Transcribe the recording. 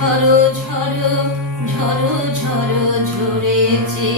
ঝড় ঝড় ঝড়ো ঝড়ো ঝরেছে।